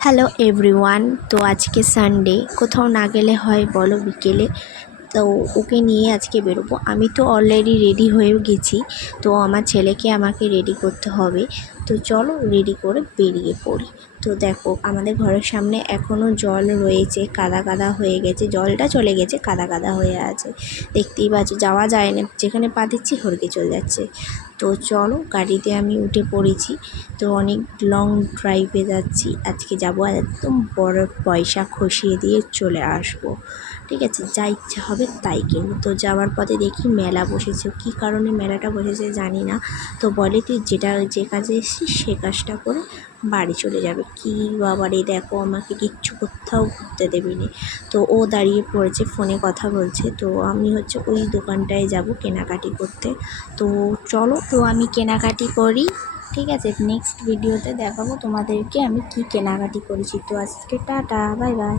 Hello everyone. তো আজকে Sunday, কোথাও না গেলে হয় বলো বিকেলে? তো ওকে নিয়ে আজকে বেরোবো। আমি তো অলরেডি রেডি হয়ে গেছি, তো আমার ছেলেকে আমাকে রেডি করতে হবে। তো চলো রেডি করে বেরিয়ে পড়ি। তো দেখো আমাদের ঘরের সামনে এখনও জল রয়েছে, কাদা কাদা হয়ে গেছে, জলটা চলে গেছে, কাদা কাদা হয়ে আছে, দেখতেই পাচ্ছ। যাওয়া যায় না, যেখানে পা দিচ্ছি হড়কে চলে যাচ্ছে। তো চলো গাড়িতে আমি উঠে পড়েছি। তো অনেক লং ড্রাইভে যাচ্ছি আজকে, যাবো একদম বড় পয়সা খসিয়ে দিয়ে চলে আসবো। ঠিক আছে, যা ইচ্ছা হবে তাই কিনবো। তো যাওয়ার পথে দেখি মেলা বসেছে, কী কারণে মেলাটা বসেছে জানি না। তো বলে তুই যে কাজে এসেছিস সে কাজটা করে বাড়ি চলে যাবে। কী বাবারে, দেখো আমাকে কিচ্ছু কোথাও ঘুরতে দেবে না। তো ও দাঁড়িয়ে পড়েছে, ফোনে কথা বলছে। তো আমি হচ্ছে ওই দোকানটায় যাব কেনাকাটি করতে। তো চলো, তো আমি কেনাকাটি করি। ঠিক আছে, নেক্সট ভিডিওতে দেখাবো তোমাদেরকে আমি কি কেনাকাটি করেছি। তো আজকে টাটা, বাই বাই।